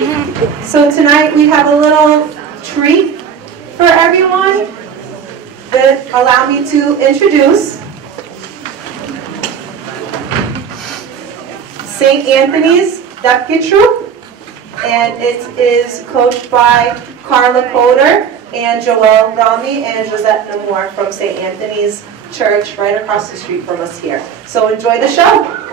So tonight we have a little treat for everyone that allow me to introduce St. Anthony's Depke Troop, and it is coached by Carla Coder and Joelle Rami and Josette Nemour from St. Anthony's Church right across the street from us here. So enjoy the show.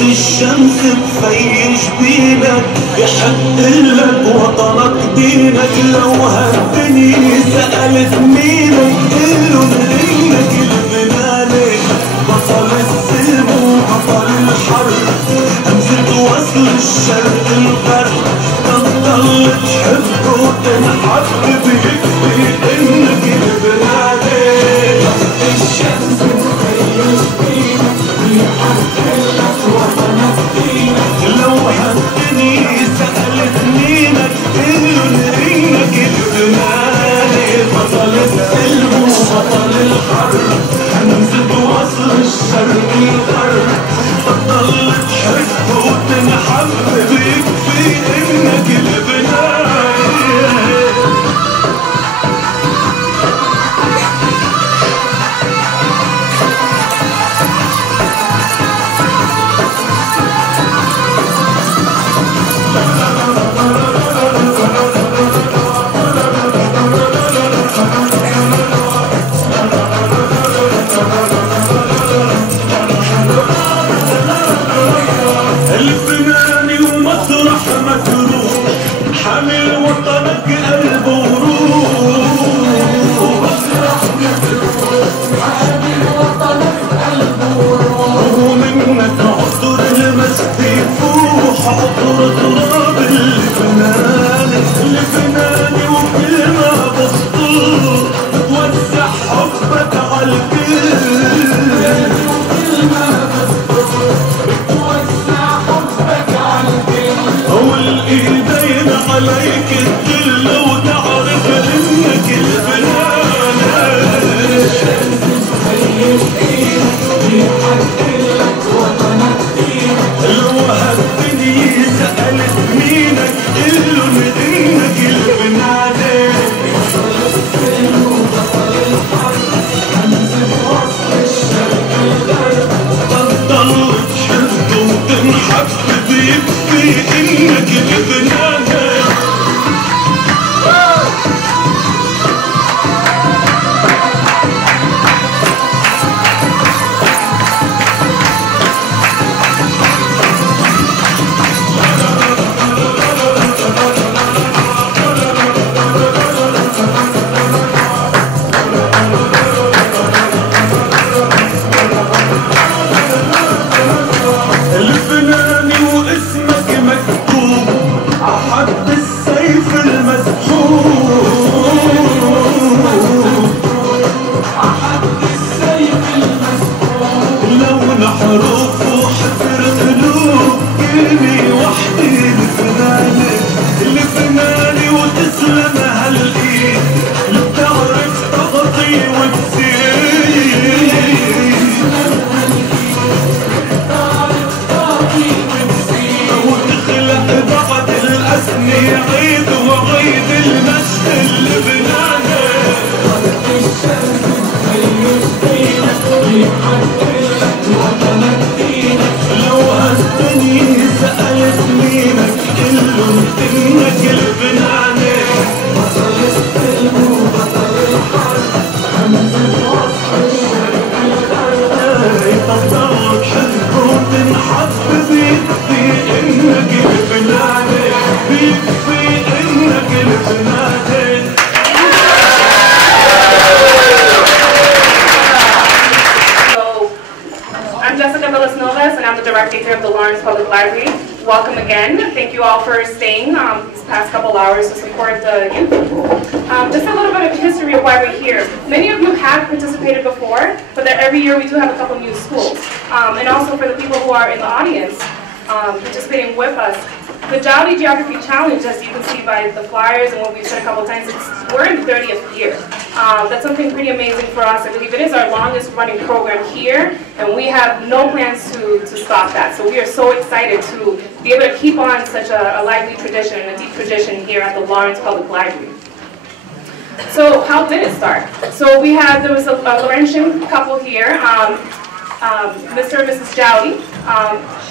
الشمس تفيش بينك يحق لك وطنك دينك لو هالدنيا سألت مينك قلو منك البلالك بطل السلم وبطل الحرب همزة وصل الشرق الغرب تضل تحب وتنحب بيكفي انك البلالك الشمس تفيش بينك يحق لك وطنك دينك لو هالدنيا سألت مينك قلو انك البلالك بطل السلم وبطل الحرب همزة وصل الشرق الغرب تضل تحب وتنحب بيكفي انك البلالك الفناني ومسرح مجروح حامل وطنك قلبه وروح مسرح مجروح حامل وطنك قلبه وروح ومنك عطر المسك يفوح عطر تراب الفناني وكلمة بسطور بتوزع حبك عالكل والإيدين عليك الدل وتعرف إنك الفنانة الشمس تخيل إيدك يحق لك وطنك دينك لو هالدنيا سألت مينك قلو إنك الفنانة بطل السلم وبطل الحرب همزة وصل الشرق الغرب تضل تحب وتنحب بيكفي انك البنانة الفناني واسمك مكتوب عحد السيف المسحوق عحد السيف المسحوق لون حروف وحفر قلوب كلمة وحدي الفناني وتسلم هالايد اللي بتعرف تغطي وتسيب وتخلق بعد الأسني عيد وعيد المجد اللبناني الشمس تخيش بينك يحق لك وطنك دينك لو Villasnovas, and I'm the director here of the Lawrence Public Library. Welcome again. Thank you all for staying these past couple hours to support the youth. Just a little bit of history of why we're here. Many of you have participated before, but every year we do have a couple new schools. And also for the people who are in the audience participating with us, the Jowdy Geography Challenge, as you can see by the flyers and what we've said a couple times, we're in the 30th year. That's something pretty amazing for us. I believe it is our longest running program here, and we have no plans to stop that. So we are so excited to be able to keep on such a lively tradition and a deep tradition here at the Lawrence Public Library. So how did it start? So there was a Laurentian couple here, Mr. and Mrs. Jowdy.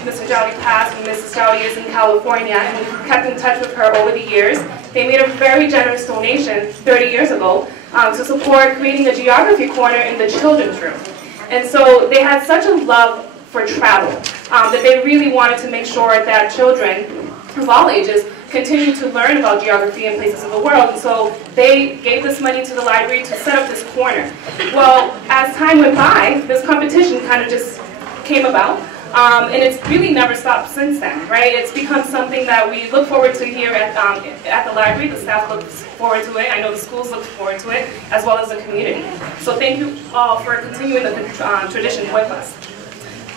Mr. Jowdy passed, and Mrs. Jowdy is in California, and we've kept in touch with her over the years. They made a very generous donation 30 years ago to support creating a geography corner in the children's room. And so they had such a love for travel that they really wanted to make sure that children of all ages continue to learn about geography and places of the world. And so they gave this money to the library to set up this corner. Well, as time went by, this competition kind of just came about. And it's really never stopped since then, right? It's become something that we look forward to here at the library. The staff looks forward to it. I know the schools look forward to it, as well as the community. So thank you all for continuing the tradition with us.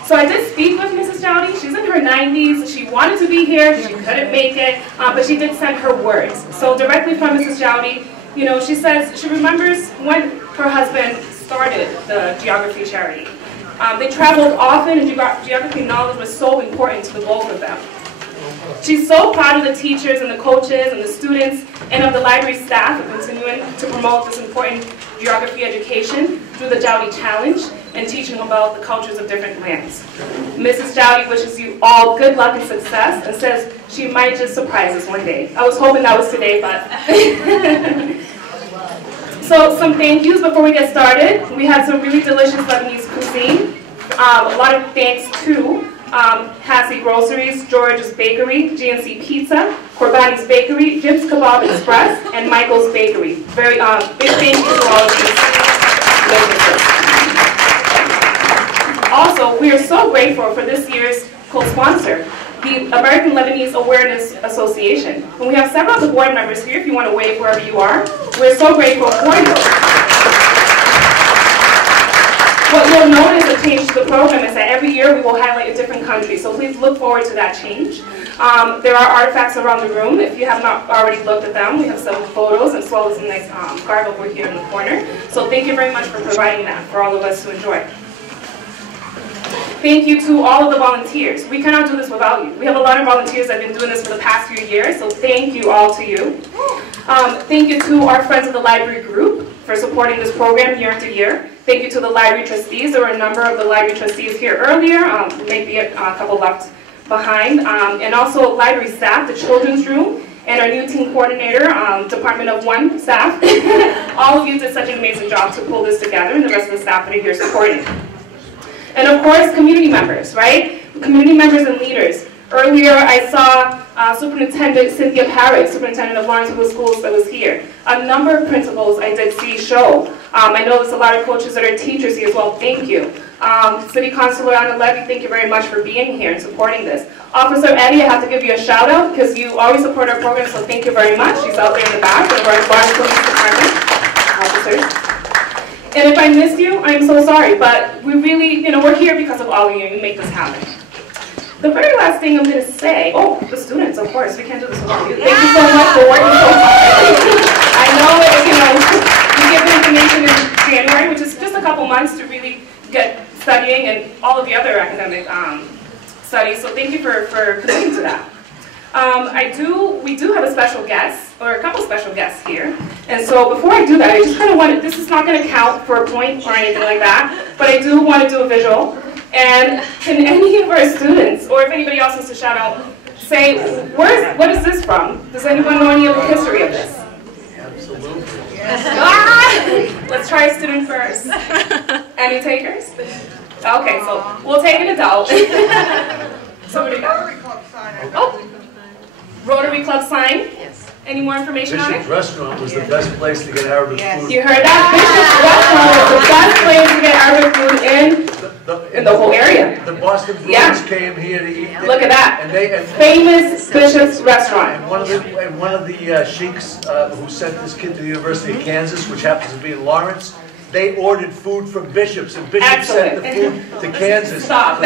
So I did speak with Mrs. Jowdy. She's in her 90s. She wanted to be here. She couldn't make it, but she did send her words. So directly from Mrs. Jowdy, you know, she says she remembers when her husband started the geography charity. They traveled often, and geography knowledge was so important to the both of them. She's so proud of the teachers and the coaches and the students and of the library staff for continuing to promote this important geography education through the Jowdy Challenge and teaching about the cultures of different lands. Mrs. Jowdy wishes you all good luck and success and says she might just surprise us one day. I was hoping that was today, but... So some thank yous before we get started. We had some really delicious Lebanese cuisine. A lot of thanks to Hassie Groceries, George's Bakery, GNC Pizza, Corbani's Bakery, Jim's Kebab Express, and Michael's Bakery. Very big thank you to all of these businesses. Also, we are so grateful for this year's co-sponsor, the American Lebanese Awareness Association. And we have several of the board members here if you want to wave wherever you are. We're so grateful for you. What you'll notice a change to the program is that every year we will highlight a different country, so please look forward to that change. There are artifacts around the room. If you have not already looked at them, we have some photos as well as a nice card over here in the corner. So thank you very much for providing that for all of us to enjoy. Thank you to all of the volunteers. We cannot do this without you. We have a lot of volunteers that have been doing this for the past few years, so thank you all to you. Thank you to our Friends of the Library group for supporting this program year after year. Thank you to the library trustees. There were a number of the library trustees here earlier, maybe a couple left behind. And also library staff, the children's room, and our new team coordinator, Department of One staff. All of you did such an amazing job to pull this together, and the rest of the staff that are here supporting. And of course, community members, right? Community members and leaders. Earlier, I saw Superintendent Cynthia Parrott, Superintendent of Lawrence Public Schools, that was here. A number of principals I did see show. I know there's a lot of coaches that are teachers here as well. Thank you. City Councilor Anna Levy, thank you very much for being here and supporting this. Officer Eddie, I have to give you a shout out because you always support our program, so thank you very much. She's out there in the back, one of our Lawrence Police Department officers. And if I missed you, I'm so sorry, but we really, we're here because of all of you, and you make this happen. The very last thing I'm going to say, the students, of course, we can't do this without you. Thank you so much for working so hard. I know, we give the information in January, which is just a couple months to really get studying and all of the other academic studies, so thank you for committing to that. We do have a special guest, or a couple special guests here. And so before I do that, I just kind of wanted, this is not going to count for a point or anything like that, but I do want to do a visual. And can any of our students, or if anybody else wants to shout out, say, what is this from? Does anyone know any of the history of this? Absolutely. Yes. Let's try a student first. Any takers? Okay, so we'll take an adult. Somebody got it. Rotary Club sign? Yes. Any more information on it? Bishop's Restaurant was the best place to get Arabic food. You heard that? Bishop's Restaurant was the best place to get Arabic food in in the whole area. The Boston Bruins Yeah. came here to eat. Look at that. And Famous Bishop's Restaurant. And one of the sheiks who sent this kid to the University of Kansas, which happens to be in Lawrence, they ordered food from Bishops, and Bishops sent the food to Kansas. Stop.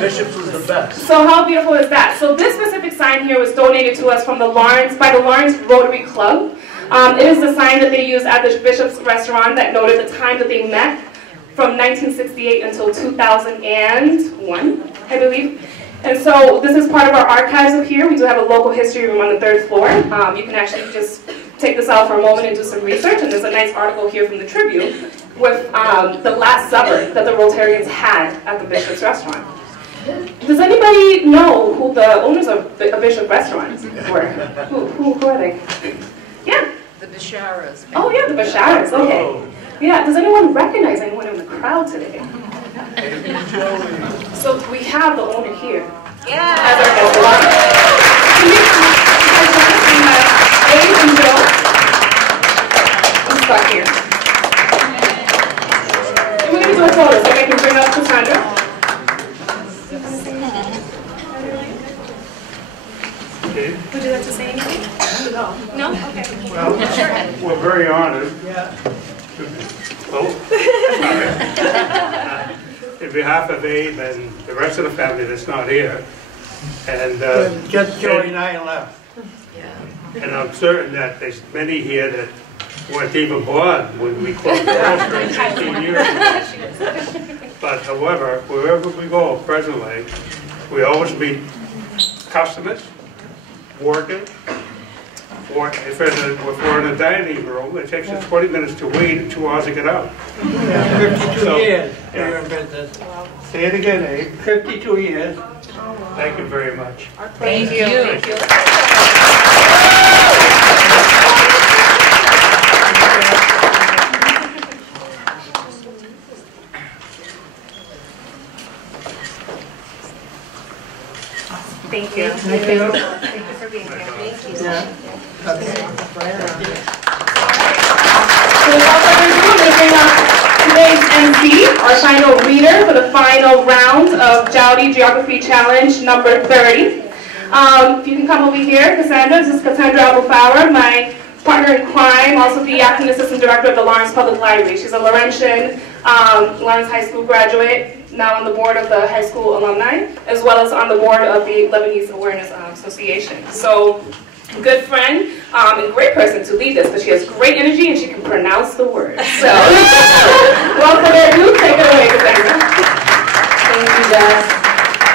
Bishops was the best. So how beautiful is that? So this specific sign here was donated to us from by the Lawrence Rotary Club. It is the sign that they used at the Bishop's Restaurant that noted the time that they met from 1968 until 2001, I believe. And so this is part of our archives up here. We do have a local history room on the 3rd floor. You can actually just take this out for a moment and do some research. And there's a nice article here from the Tribune with the Last Supper that the Rotarians had at the Bishop's Restaurant. Does anybody know who the owners of Bishop Restaurant were? Who are they? Yeah. The Basharas. Oh yeah, the Basharas, okay. Oh. Yeah, does anyone recognize anyone in the crowd today? So we have the owner here. Yeah. As our guest of honor. We have Abe and Bill. I'm stuck here. And we're going to do a photo, so I can bring up Cassandra. Would you like to say anything? No? Okay. Well, we're very honored. In behalf of Abe and the rest of the family that's not here, and Just Joey and I left. and I'm certain that there's many here that weren't even born when we closed the restaurant 15 years ago. But however, wherever we go presently, we always meet customers, working. If we're in a dining room, it takes us 20 minutes to wait and 2 hours to get out. 52 years we yeah. were in business. Say it again, Abe. 52 years. Thank you very much. Thank you. Thank you. Thank you. Thank you for being here. Thank you. So without further ado, I'm going to bring up today's MC, our final reader for the final round of Jowdy Geography Challenge number 30. If you can come over here, Cassandra. This is Cassandra Abelfauer, my partner in crime, also the acting assistant director of the Lawrence Public Library. She's a Laurentian, Lawrence High School graduate, now on the board of the high school alumni, as well as on the board of the Lebanese Awareness Association. So, good friend and great person to lead this, because she has great energy and she can pronounce the words. So, welcome ado, take it away, Cassandra. Thank you, Jess.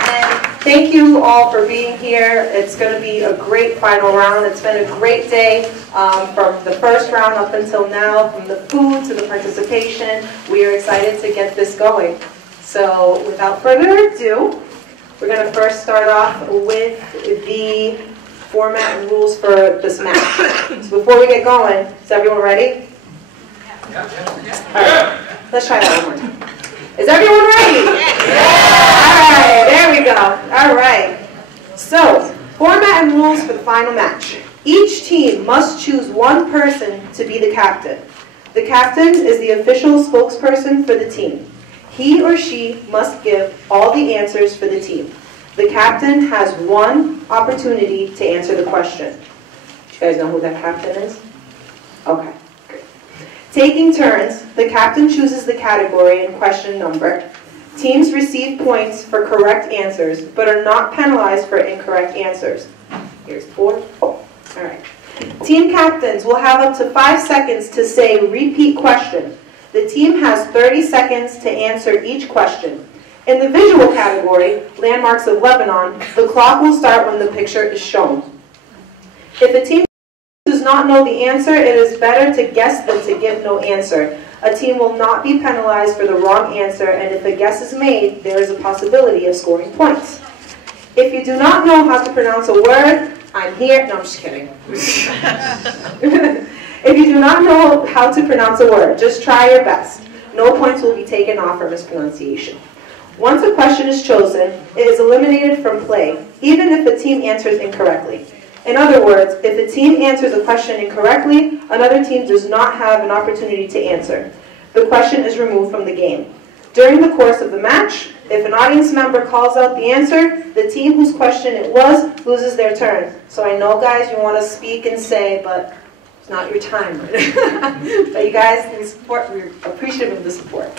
And thank you all for being here. It's going to be a great final round. It's been a great day from the first round up until now, from the food to the participation. We are excited to get this going. So without further ado, we're going to first start off with the format and rules for this match. So before we get going, is everyone ready? All right, let's try that one more time. Is everyone ready? All right, there we go. All right. So, format and rules for the final match. Each team must choose one person to be the captain. The captain is the official spokesperson for the team. He or she must give all the answers for the team. The captain has one opportunity to answer the question. Do you guys know who that captain is? Okay, great. Taking turns, the captain chooses the category and question number. Teams receive points for correct answers, but are not penalized for incorrect answers. Here's 4. Oh, all right. Team captains will have up to 5 seconds to say repeat question. The team has 30 seconds to answer each question. In the visual category, landmarks of Lebanon, the clock will start when the picture is shown. If a team does not know the answer, it is better to guess than to give no answer. A team will not be penalized for the wrong answer, and if a guess is made, there is a possibility of scoring points. If you do not know how to pronounce a word, I'm here. No, I'm just kidding. If you do not know how to pronounce a word, just try your best. No points will be taken off for mispronunciation. Once a question is chosen, it is eliminated from play, even if a team answers incorrectly. In other words, if a team answers a question incorrectly, another team does not have an opportunity to answer. the question is removed from the game. During the course of the match, if an audience member calls out the answer, the team whose question it was loses their turn. So I know, guys, you want to speak and say, but it's not your time. But you guys, we're appreciative of the support.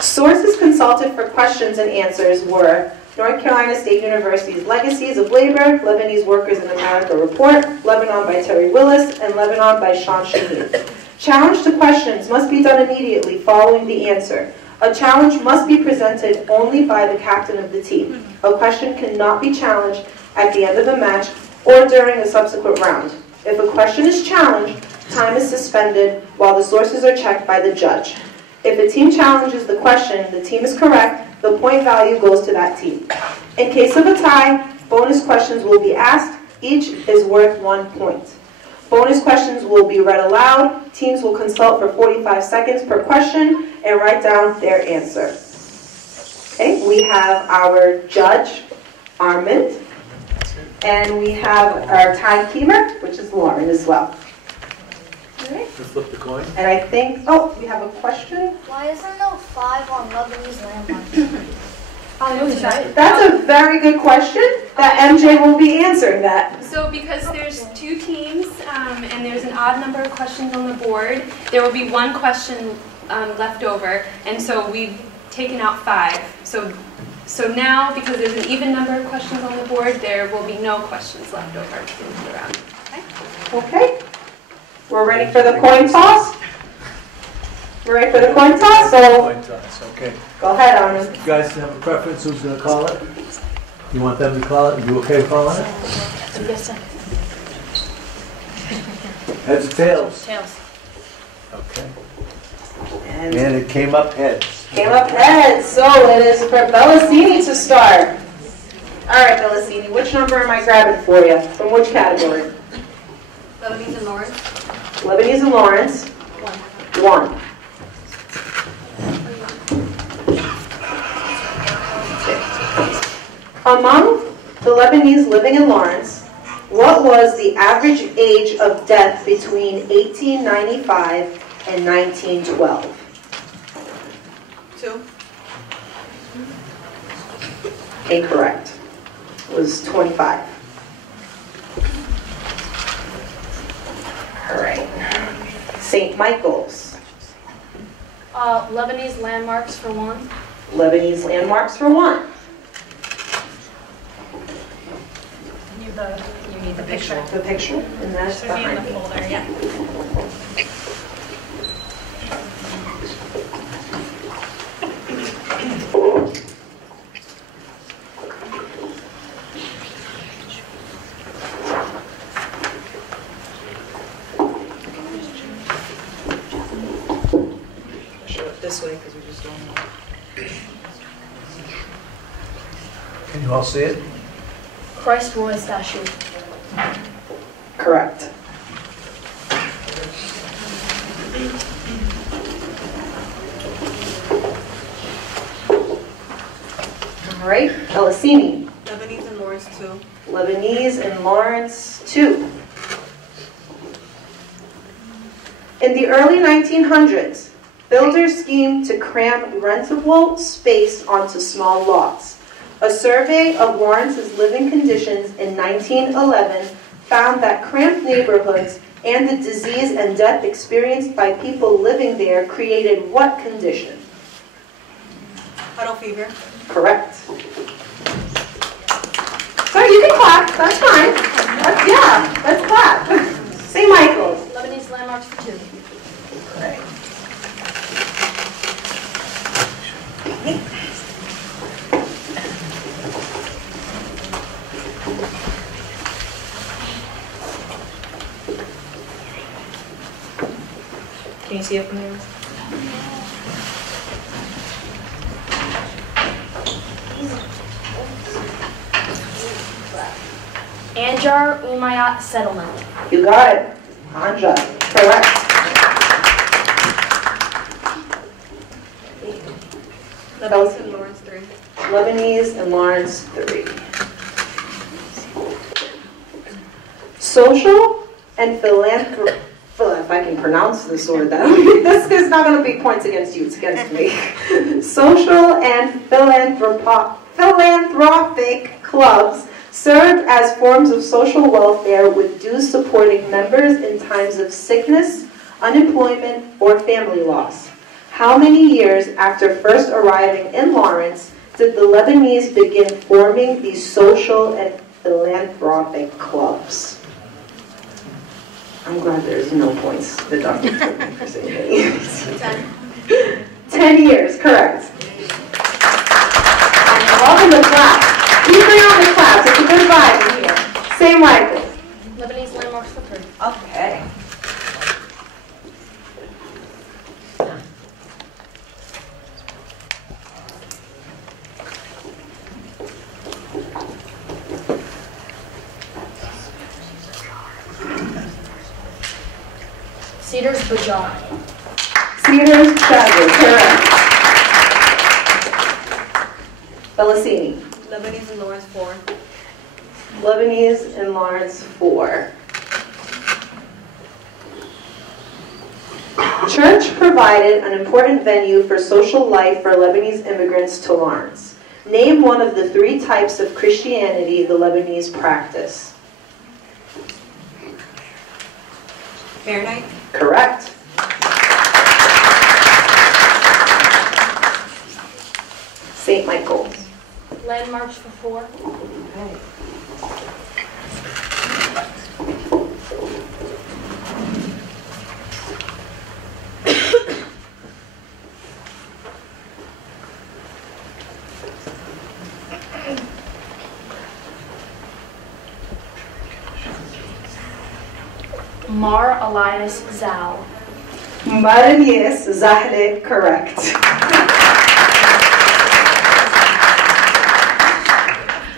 Sources consulted for questions and answers were North Carolina State University's Legacies of Labor, Lebanese Workers in America Report, Lebanon by Terry Willis, and Lebanon by Sean Shaheen. Challenge to questions must be done immediately following the answer. A challenge must be presented only by the captain of the team. A question cannot be challenged at the end of a match or during a subsequent round. If a question is challenged, time is suspended while the sources are checked by the judge. If a team challenges the question, the team is correct, the point value goes to that team. In case of a tie, bonus questions will be asked. Each is worth 1 point. Bonus questions will be read aloud. Teams will consult for 45 seconds per question and write down their answer. Okay, we have our judge, Armand, and we have our timekeeper, which is Lauren as well. All right. Flip the coin. And I think, oh, we have a question. Why is there no 5 on Lebanese landmarks? That's a very good question that MJ will be answering that. So because there's 2 teams and there's an odd number of questions on the board, there will be 1 question left over, and so we've taken out 5. So now, because there's an even number of questions on the board, there will be no questions left over in the round. Okay. We're ready for the coin toss? We're ready for the coin toss? So Coin toss, okay. go ahead, Armin. You guys have a preference who's going to call it? You want them to call it? You okay with calling it? Yes, Heads or tails? Tails. Okay. And And it came up heads. came up heads, so it is for Bellasini to start. All right, Bellasini, which number am I grabbing for you? From which category? Lebanese and Lawrence. Lebanese and Lawrence. 1. Among the Lebanese living in Lawrence, what was the average age of death between 1895 and 1912? 2. Okay, correct. It was 25. All right. St. Michael's. Lebanese landmarks for 1. Lebanese landmarks for 1. You need the picture. The picture, and that's Should be in the behind me. folder, yeah. Show it this way because we just don't know. Can you all see it? Christ Roy statue. Correct. All right, Bellasini. Lebanese and Lawrence 2. Lebanese and Lawrence 2. In the early 1900s, builders schemed to cram rentable space onto small lots. A survey of Lawrence's living conditions in 1911 found that cramped neighborhoods and the disease and death experienced by people living there created what condition? Huddle fever. Correct. Sorry, you can clap. That's fine. Let's clap. St. Michael's. Lebanese landmarks for 2. Right. Can you see it from here? Anjar Umayyad settlement. You got it. Anja. Correct. Lebanese and Lawrence 3. Lebanese and Lawrence 3. Social and if I can pronounce this word, then this is not going to be points against you, it's against me. Social and philanthropic clubs serve as forms of social welfare with dues supporting members in times of sickness, unemployment, or family loss. How many years after first arriving in Lawrence did the Lebanese begin forming these social and philanthropic clubs? I'm glad there's no points deducted for saying 10 years, correct. And welcome to class. Keep bringing on the class. It's a good vibe in here. Say Michael. Lebanese landmarks for 3. Okay. Cedars Bajar. Cedars Chadwick, correct. Bellassini. Lebanese and Lawrence 4. Lebanese in Lawrence 4. Church provided an important venue for social life for Lebanese immigrants to Lawrence. Name one of the 3 types of Christianity the Lebanese practice. Maronite. Correct. St. Michael's. Landmarks for 4. Mar Elias Zal. Marius Zahle, correct.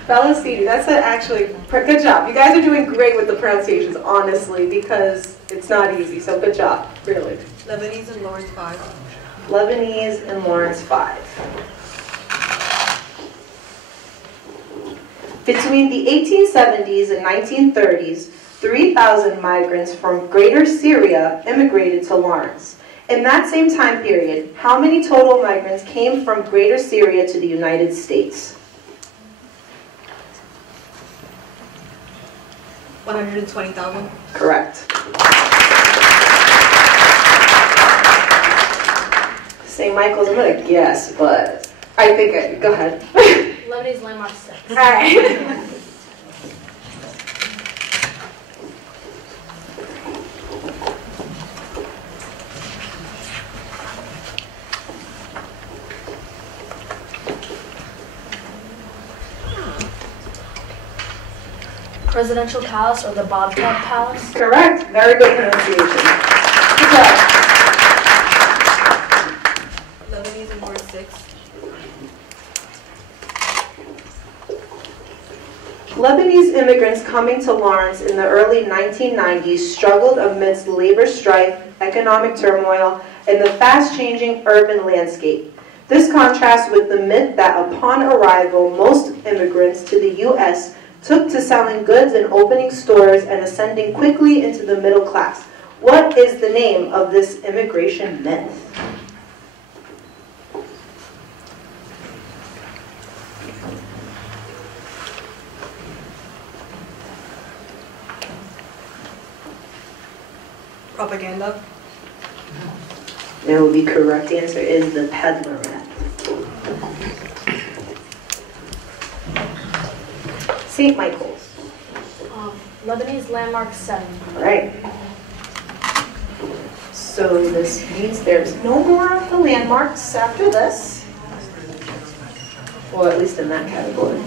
Bellassini, that's actually good job. You guys are doing great with the pronunciations, honestly, because it's not easy. So good job, really. Lebanese and Lawrence 5. Lebanese and Lawrence 5. Between the 1870s and 1930s, 3,000 migrants from Greater Syria immigrated to Lawrence. In that same time period, how many total migrants came from Greater Syria to the United States? 120,000. Correct. St. Michael's, I'm going to guess, but I think, go ahead. Lebanese landmark 6. All right. Presidential Palace or the Bobcat Palace. Correct. Very good pronunciation. Good job. Lebanese and Lawrence 6. Lebanese immigrants coming to Lawrence in the early 1990s struggled amidst labor strife, economic turmoil, and the fast-changing urban landscape. This contrasts with the myth that upon arrival, most immigrants to the U.S. took to selling goods and opening stores and ascending quickly into the middle class. What is the name of this immigration myth? Propaganda. No, the correct answer is the peddler myth. St. Michael's. Lebanese landmark 7. All right. So this means there's no more of the landmarks after this. Well, at least in that category.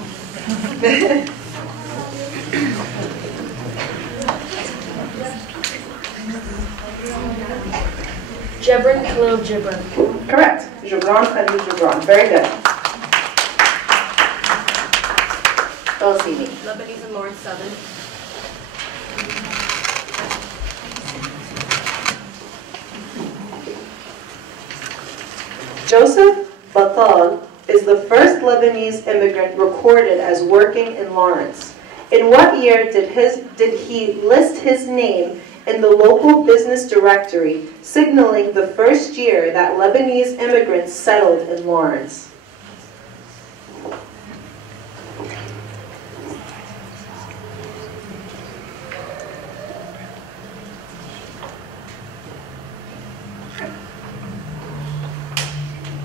Jebron Khalil Gibran. Correct. Gibran Khalil Gibran. Very good. Bellassini. Lebanese and Lawrence 7. Joseph Batal is the first Lebanese immigrant recorded as working in Lawrence. In what year did he list his name in the local business directory, signaling the first year that Lebanese immigrants settled in Lawrence?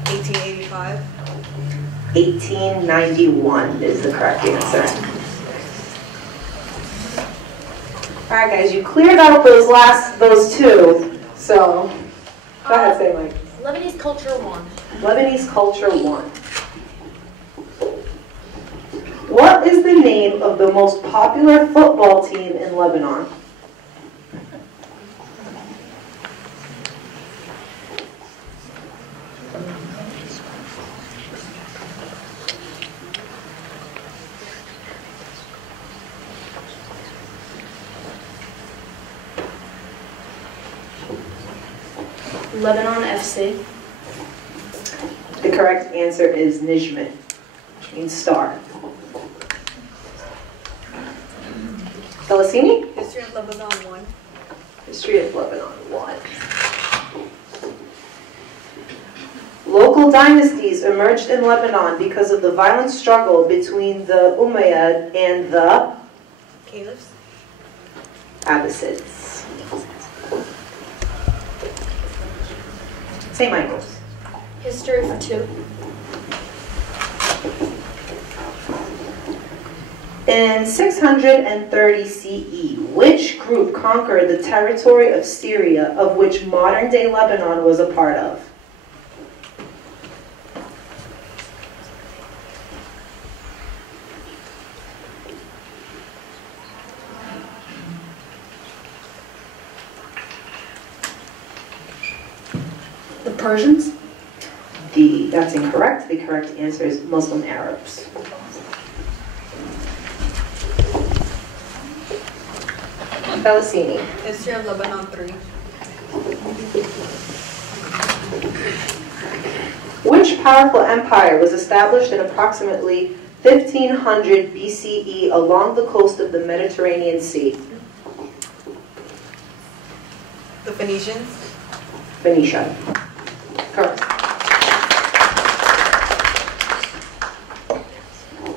$1885. 1891 is the correct answer. All right, guys, you cleared out those two. So, go ahead, say Mike. Lebanese culture 1. Lebanese culture 1. What is the name of the most popular football team in Lebanon? Lebanon FC. The correct answer is Nijmet, which means star. Felicini? History of Lebanon 1. History of Lebanon 1. Local dynasties emerged in Lebanon because of the violent struggle between the Umayyad and the Caliphs. Abbasids. St. Michael's. History for 2. In 630 CE, which group conquered the territory of Syria, of which modern-day Lebanon was a part of? The Persians. That's incorrect. The correct answer is Muslim Arabs. Felicini. History of Lebanon 3. Which powerful empire was established in approximately 1500 BCE along the coast of the Mediterranean Sea? The Phoenicians. Phoenicia. Correct.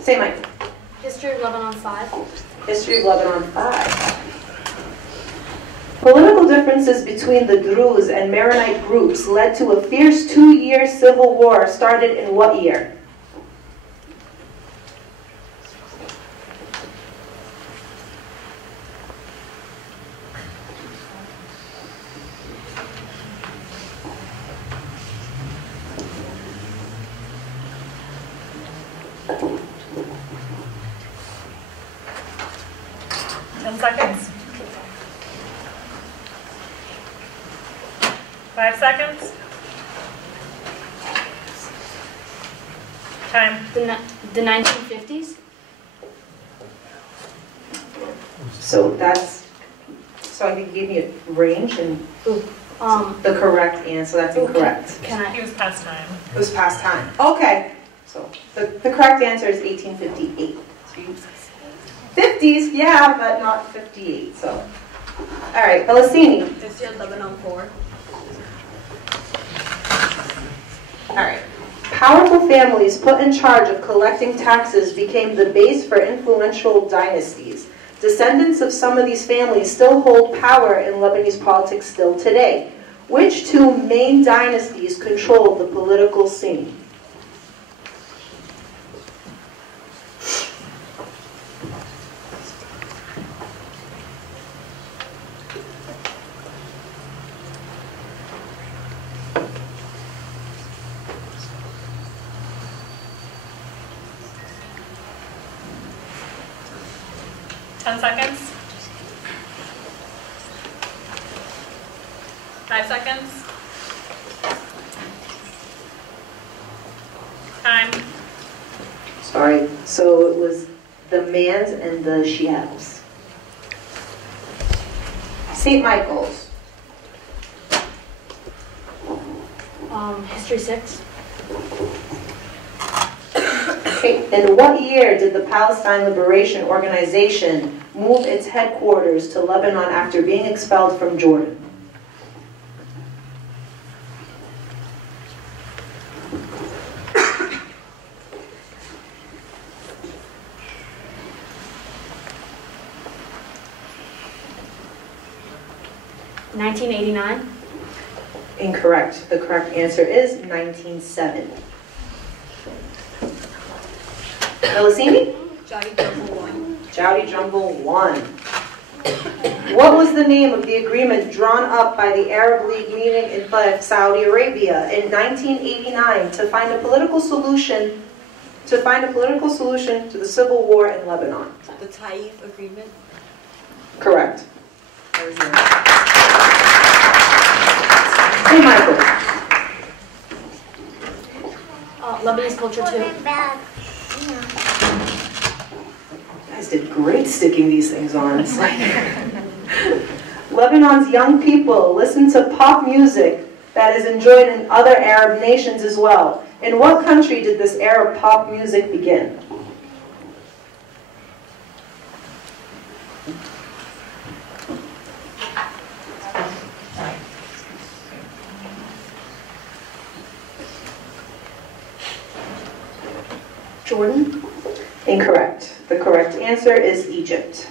Say Mike. History of Lebanon 5. History of Lebanon 5. Political differences between the Druze and Maronite groups led to a fierce 2-year civil war started in what year? Seconds. 5 seconds. Time. The 1950s? So I could give you a range and the correct answer. That's incorrect. He was past time. It was past time. Okay. So the correct answer is 1858. 50s, yeah, but not 58. So, all right, Felicini. History of Lebanon 4. All right. Powerful families put in charge of collecting taxes became the base for influential dynasties. Descendants of some of these families still hold power in Lebanese politics still today. Which two main dynasties controlled the political scene? Seconds. 5 seconds. Time. Sorry. So it was the Mans and the Shiabs. St. Michael's. History 6. Okay. In what year did the Palestine Liberation Organization move its headquarters to Lebanon after being expelled from Jordan? $1989. Incorrect. The correct answer is 1907. Melisini? Jowdy Jumble 1. Jowdy Jumble 1. What was the name of the agreement drawn up by the Arab League meeting in Saudi Arabia in 1989 to find a political solution to the civil war in Lebanon? The Taif Agreement. Correct. Hey, Michael. Lebanese Culture 2. You guys did great sticking these things on. It's like Lebanon's young people listen to pop music that is enjoyed in other Arab nations as well. In what country did this Arab pop music begin? Jordan. Incorrect. The correct answer is Egypt.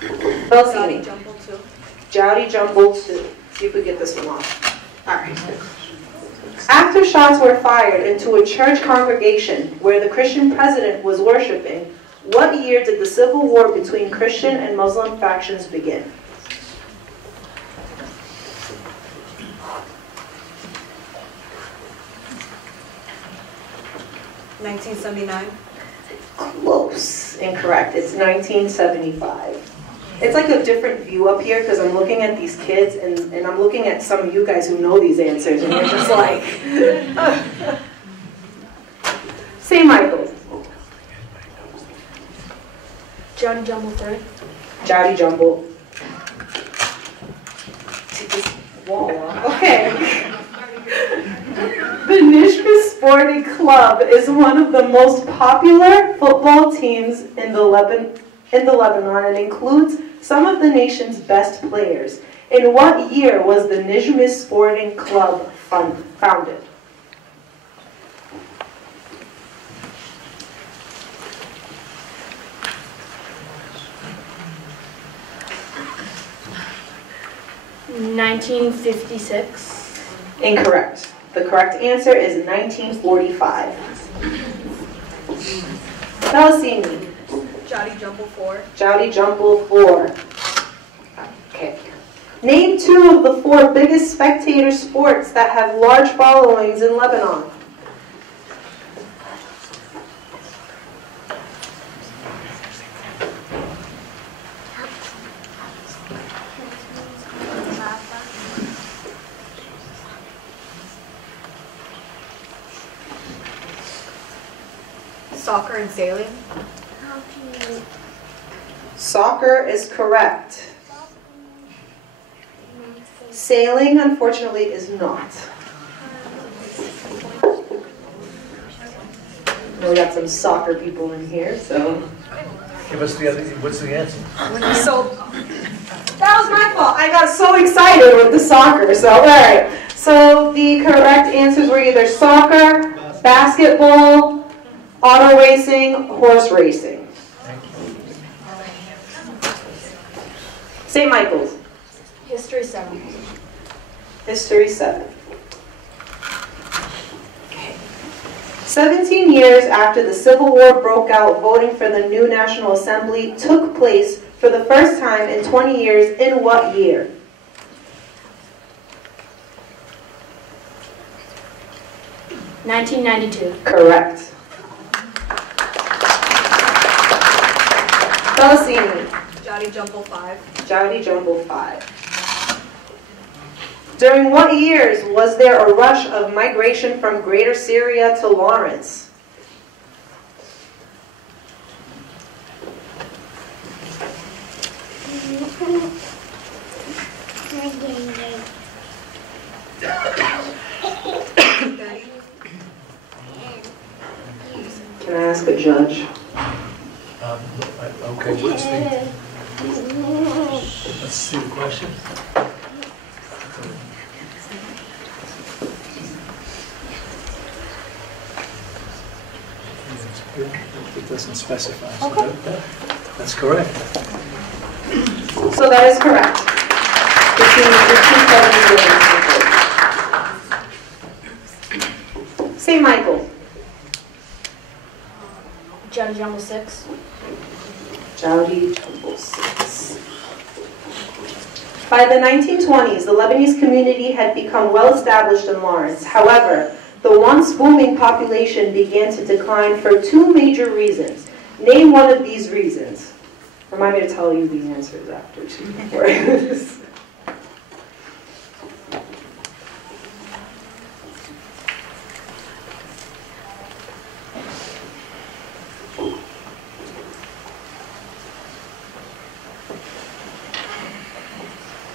Jowdy Belsini. Jumble 2. Jowdy Jumble 2. See if we get this one off. All right. After shots were fired into a church congregation where the Christian president was worshiping, what year did the civil war between Christian and Muslim factions begin? $1979. Close. Incorrect. It's 1975. It's like a different view up here because I'm looking at these kids and I'm looking at some of you guys who know these answers and you're just like... St. Michael's. Jowdy Jumble 3. Jowdy Jumble. Okay. The Nishma Sporting Club is one of the most popular football teams in the Lebanon and includes some of the nation's best players. In what year was the Nishma Sporting Club founded? $1956. Incorrect. The correct answer is 1945. Melisini. Jowdy Jumble 4. Jowdy Jumble 4. Okay. Name two of the four biggest spectator sports that have large followings in Lebanon. Soccer and sailing. Soccer is correct. Sailing, unfortunately, is not. We got some soccer people in here, so. Give us the other, what's the answer? So, that was my fault. I got so excited with the soccer, so, all right. So, the correct answers were either soccer, basketball, auto racing, horse racing. St. Michael's. History 7. History 7. Okay. 17 years after the Civil War broke out, voting for the new National Assembly took place for the first time in 20 years in what year? $1992. Correct. Melisini. Jowdy Jumble 5. Jowdy Jumble 5. During what years was there a rush of migration from Greater Syria to Lawrence? Can I ask a judge? Okay, let's see the question. It doesn't specify. So that's correct. So that is correct. St. Michael. Jowdy Jumble 6. Jowdy Jumble 6. By the 1920s, the Lebanese community had become well established in Lawrence. However, the once booming population began to decline for two major reasons. Name one of these reasons. Remind me to tell you the answers after too.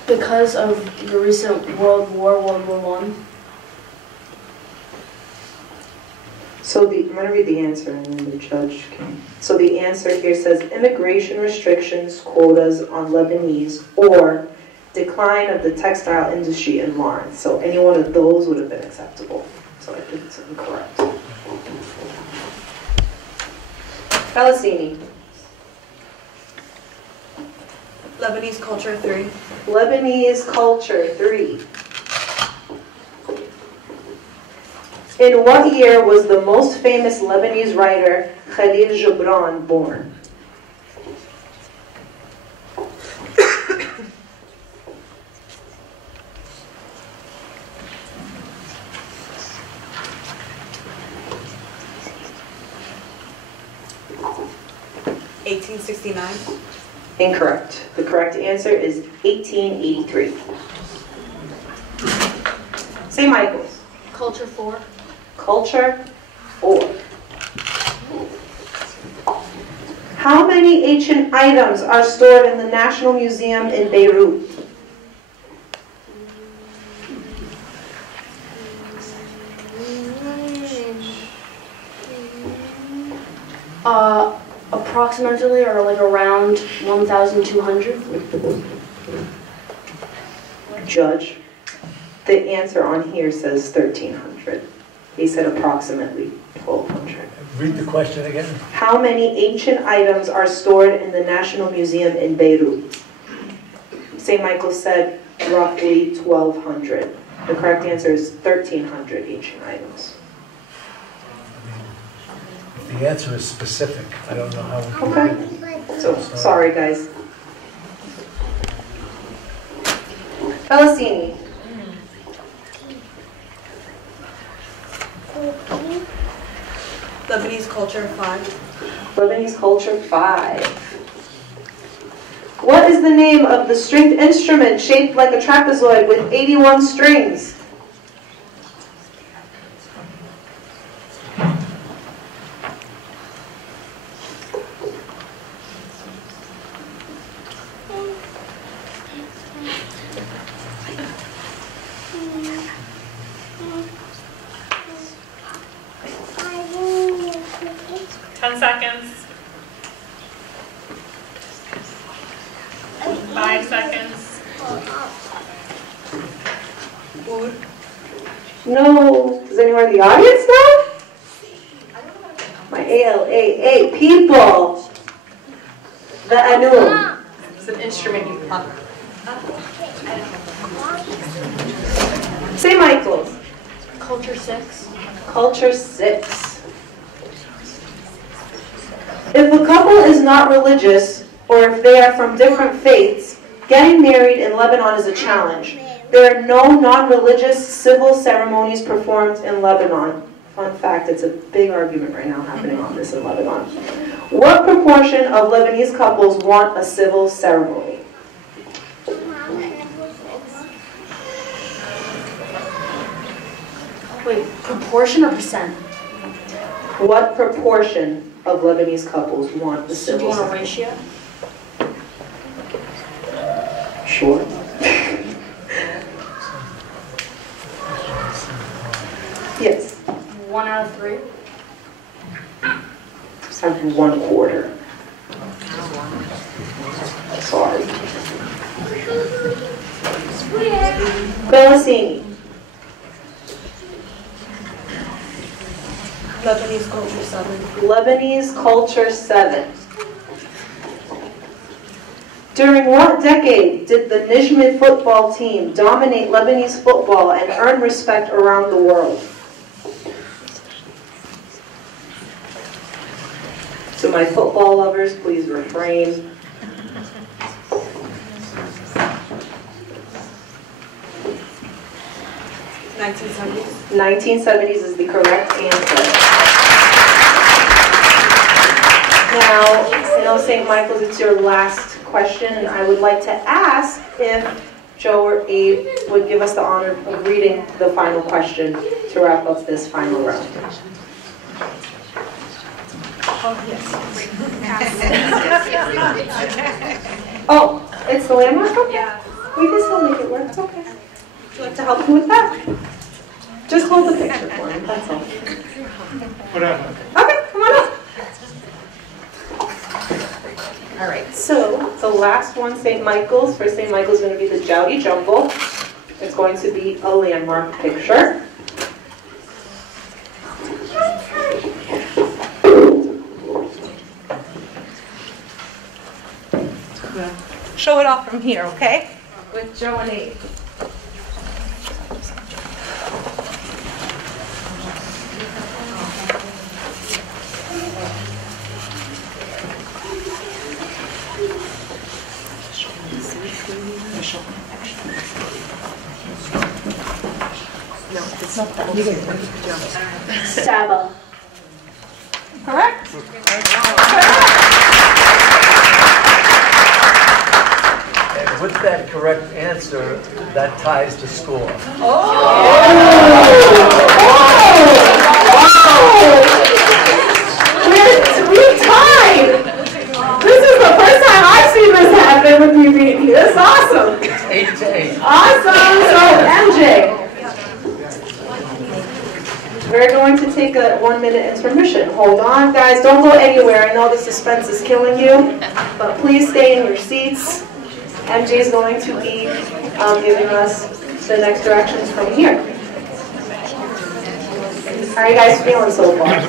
Because of the recent World War, World War I. So I'm going to read the answer and then the judge can. So the answer here says immigration restrictions, quotas on Lebanese, or decline of the textile industry in Lawrence. So any one of those would have been acceptable. So I think it's incorrect. Felicini. Lebanese culture 3. Lebanese culture 3. In what year was the most famous Lebanese writer Khalil Gibran born? $1869. Incorrect. The correct answer is 1883. St. Michael's. Culture 4. Culture 4. How many ancient items are stored in the National Museum in Beirut? Approximately, or like around 1,200. Judge, the answer on here says 1,300. They said approximately 1,200. Read the question again. How many ancient items are stored in the National Museum in Beirut? St. Michael said roughly 1,200. The correct answer is 1,300 ancient items. The answer is specific. I don't know how we can Okay. do it. So, sorry guys. Felicini. Lebanese culture 5. Lebanese culture 5. What is the name of the stringed instrument shaped like a trapezoid with 81 strings? Seconds. 5 seconds. Food. No. Is anyone in the audience now? My ALAA people. The anum. It's an instrument you pluck. St. Michael's. Culture 6. Culture 6. If a couple is not religious, or if they are from different faiths, getting married in Lebanon is a challenge. There are no non-religious civil ceremonies performed in Lebanon. Fun fact, it's a big argument right now happening on this in Lebanon. What proportion of Lebanese couples want a civil ceremony? Wait, proportion or percent? What proportion of Lebanese couples want the So do civil you want a ceremony? ratio? Sure. Yes. 1 out of 3. Just have 1/4. Sorry. Bellassini. Lebanese culture 7. Lebanese culture 7. During what decade did the Nijmeh football team dominate Lebanese football and earn respect around the world? To my football lovers, please refrain. '1970s. 1970s is the correct answer. Now, I know St. Michael's, it's your last question, and I would like to ask if Joe or Abe would give us the honor of reading the final question to wrap up this final round. Oh, yes. Oh, it's the landmark? Okay. We can still make it work, it's okay. Would you like to help me with that? Just hold the picture for me, that's all. Whatever. Okay, come on up. All right, so the last one, St. Michael's. For St. Michael's is going to be the Jowdy Jumble. It's going to be a landmark picture. Show it off from here, okay? With Joe and Abe. No, it's not that. You guys Saba. Correct? And with that correct answer, that ties the score. We're tied! This is the first time I've seen this happen with you being here. This is awesome. 8-8. Awesome. So, MJ. We're going to take a 1-minute intermission. Hold on, guys. Don't go anywhere. I know the suspense is killing you, but please stay in your seats. MJ is going to be giving us the next directions from here. How are you guys feeling so far?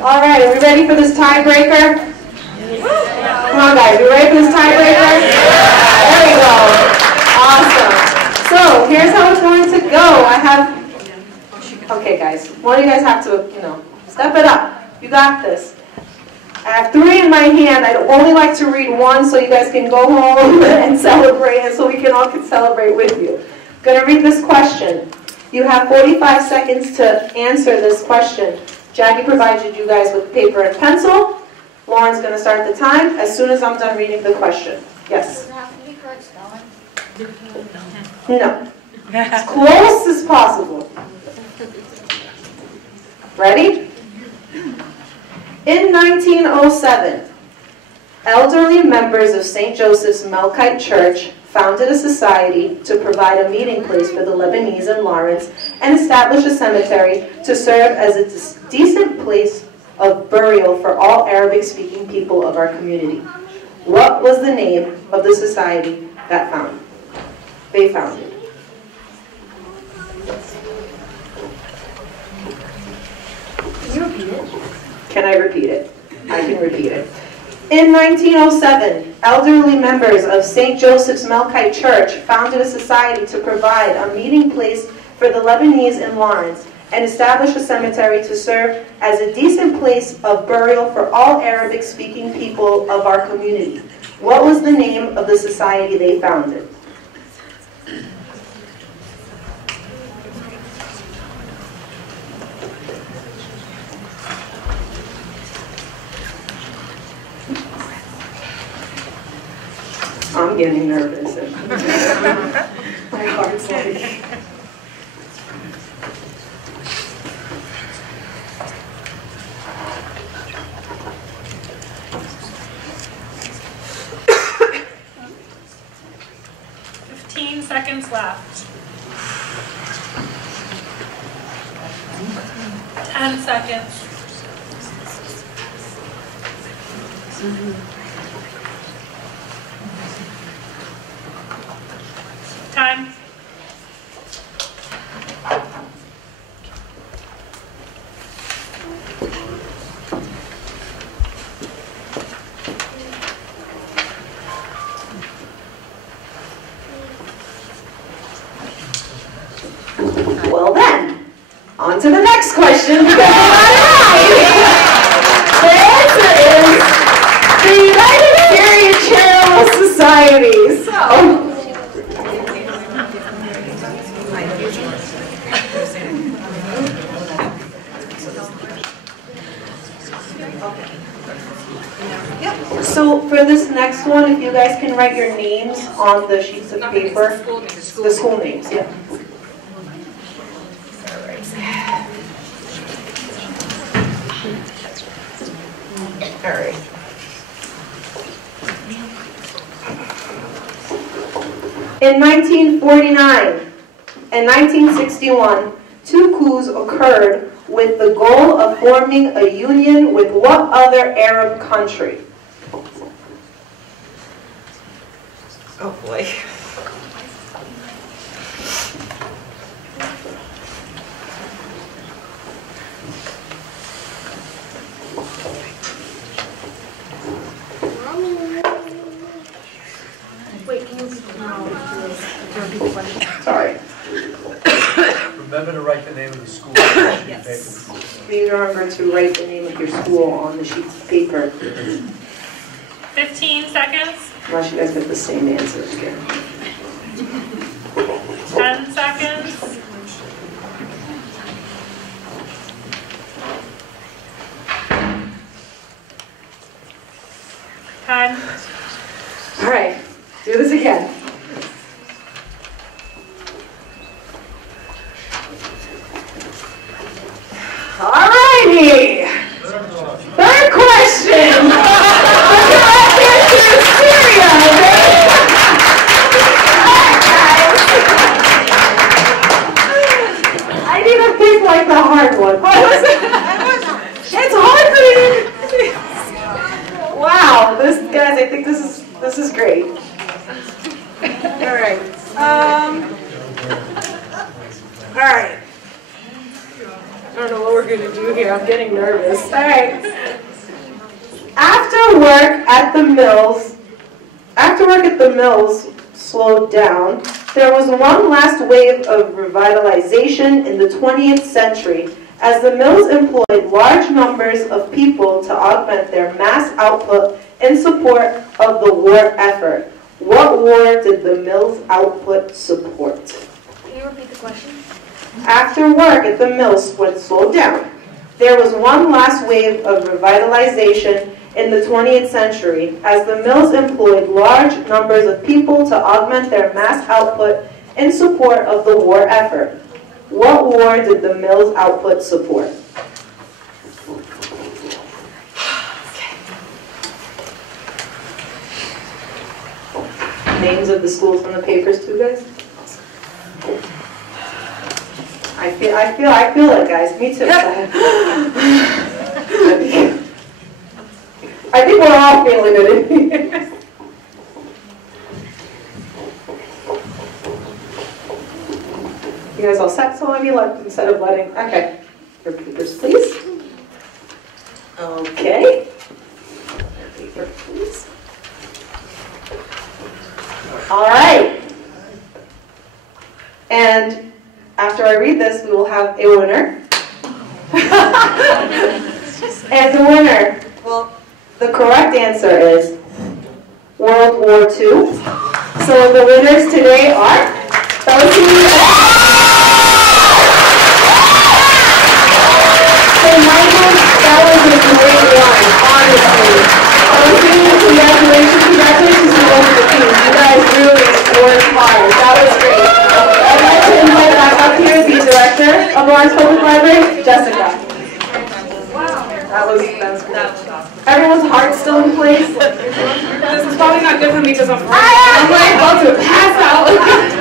All right, are we ready for this tiebreaker? Come on, guys, you ready for this tiebreaker? There we go. Awesome. So here's how it's going to go. I have, okay, guys, one of you guys have to, step it up. You got this. I have 3 in my hand. I'd only like to read 1 so you guys can go home and celebrate, and so we can all celebrate with you. I'm going to read this question. You have 45 seconds to answer this question. Jackie provided you guys with paper and pencil. Lauren's going to start the time as soon as I'm done reading the question. Yes? Does it have to be correct spelling? No. As close as possible. Ready? In 1907, elderly members of St. Joseph's Melkite Church founded a society to provide a meeting place for the Lebanese in Lawrence and establish a cemetery to serve as a decent place of burial for all Arabic-speaking people of our community. What was the name of the society that they founded? Can you repeat it? Can I repeat it? I can repeat it. In 1907, elderly members of St. Joseph's Melkite Church founded a society to provide a meeting place for the Lebanese in Lawrence and establish a cemetery to serve as a decent place of burial for all Arabic-speaking people of our community. What was the name of the society they founded? I'm getting nervous. My heart's like... Seconds left. 10 seconds. Time. Well then, on to the next question. The answer is the United Syrian Charitable Societies. So for this next one, if you guys can write your names on the sheets of paper. The school names, yeah. All right. In 1949 and 1961, two coups occurred with the goal of forming a union with what other Arab country? Oh boy. Wait, can you repeat the question? Sorry. Remember to write the name of the school on the sheet of paper. Please remember to write the name of your school on the sheets of paper. 15 seconds. Unless you guys get the same answer again. 10 seconds. Time. All right, do this again. All righty. Third question. The correct answer is Syria. I need to pick like the hard one. It's hard for you. Wow, guys, I think this is great. All right. All right. I don't know what we're going to do here. I'm getting nervous. All right. After work at the mills slowed down, there was one last wave of revitalization in the 20th century as the mills employed large numbers of people to augment their mass output in support of the war effort. What war did the mills' output support? Can you repeat the question? After work at the mills slowed down, there was one last wave of revitalization in the 20th century as the mills employed large numbers of people to augment their mass output in support of the war effort. What war did the mills' output support? Names of the schools on the papers too, guys? I feel it, guys. Me too. we're all feeling it in here. You guys all set? So maybe instead of letting, okay. Your papers, please. Okay. Paper, please. All right. And after I read this, we will have a winner. And the winner, well, the correct answer is World War II. So the winners today are that was a great one, honestly. Congratulations to both of the teams. You guys really worked hard. That was great. I'd like to invite back up here the director of Lawrence Public Library, Jessica. That was great. Everyone's heart's still in place. This is probably not good for me because I'm about to pass out.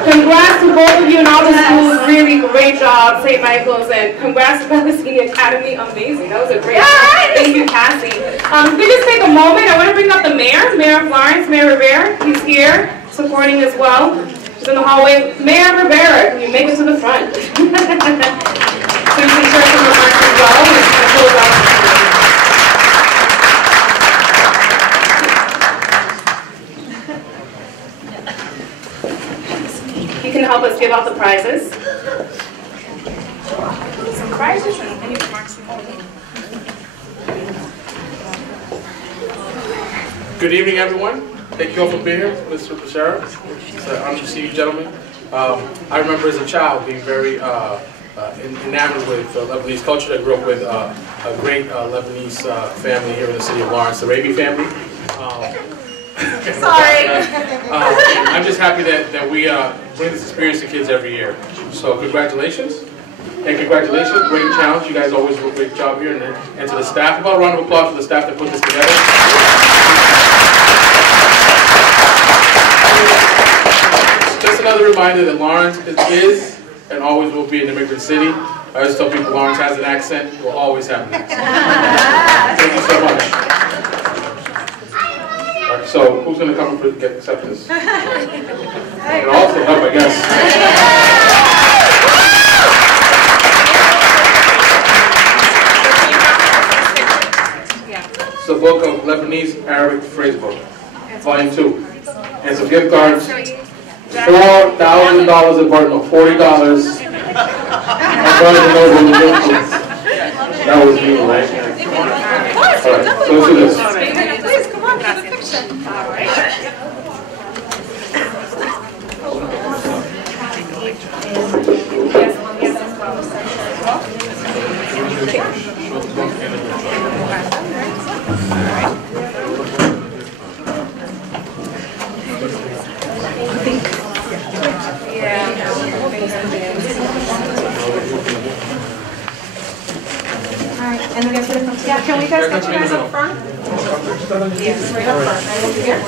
Congrats to both of you and all the schools. Really great job, St. Michael's, and congrats to Bellissini Academy. Amazing. That was a great job. Thank you, Cassie. If we just take a moment, I want to bring up the mayor of Lawrence, Mayor Rivera. He's here supporting as well. He's in the hallway. Mayor Rivera, can you make it to the front? So you can share some remarks as well. We're going to close out. You can help us give out the prizes. Some prizes and any remarks. Good evening, everyone. Thank you all for being here, Mr. Bashara. It's an honor to see you, gentlemen. I remember as a child being very enamored with Lebanese culture. I grew up with a great Lebanese family here in the city of Lawrence, the Raby family. Sorry. I'm just happy that we bring this experience to kids every year. So congratulations. And congratulations, great challenge. You guys always do a great job here. And to the staff, about a round of applause for the staff that put this together. Just another reminder that Lawrence is and always will be an immigrant city. I always tell people Lawrence has an accent, will always have an accent. Thank you so much. All right, so who's going to come and accept this? And also help, I guess. It's a book of Lebanese Arabic phrase book, volume 2. And some gift cards, $4,000 at Barton, $40. That was me, right? All right, so let's do this. Please, come on, have a picture. All right. And you guys gonna come together? Can we guys get you guys up front? Yes, right up front. Right over here.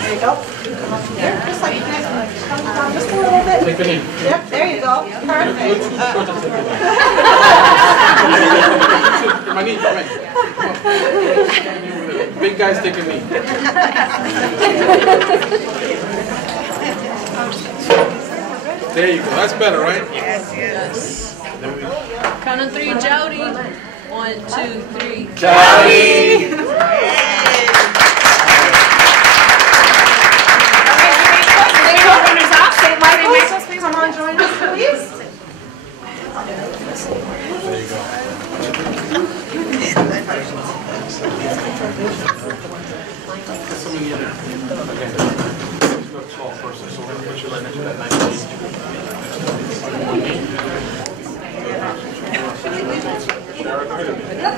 There you go. Come up here. Just like you guys. Come down just a little bit. Take the knee. Yep, there you go. Perfect. My knee, come in. Big guys take a knee. There you go. That's better, right? Yes. Count on 3, Jowdy. 1, 2, 3. Jowdy! St. Michael's, please come on, join us, please. There you go.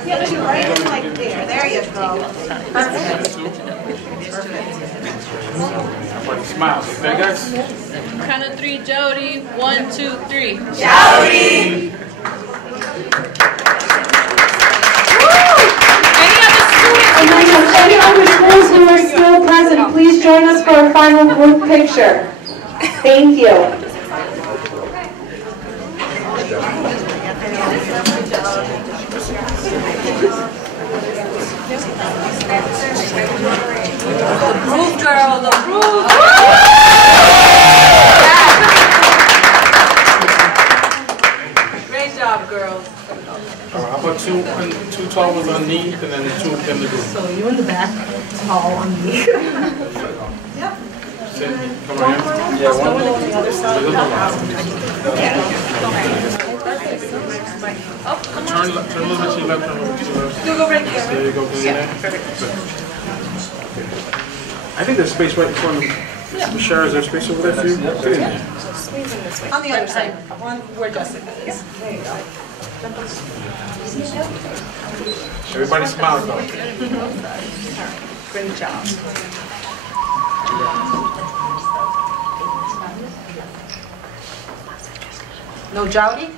Yep, two right in like there. There you go. Perfect. Smile. Okay, guys? Count on 3, Jowdy. 1, 2, 3. Jowdy! And then any other schools who are still present, please join us for a final group picture. Thank you. Proof, girl, the proof. Great job, girls. How about two tall ones underneath and then two in the group? So you in the back, tall on me. Sit, come right here. Yeah, one. On the other side. Turn a little bit to your left, turn a little bit to your left. You go right there. There you go, get in there. I think there's space right in front of Mr. Bashar. Is there space over there for you? Get in there. On the other side, one where Jessica is. There you go. Everybody smile though. Great job. No Jowdy?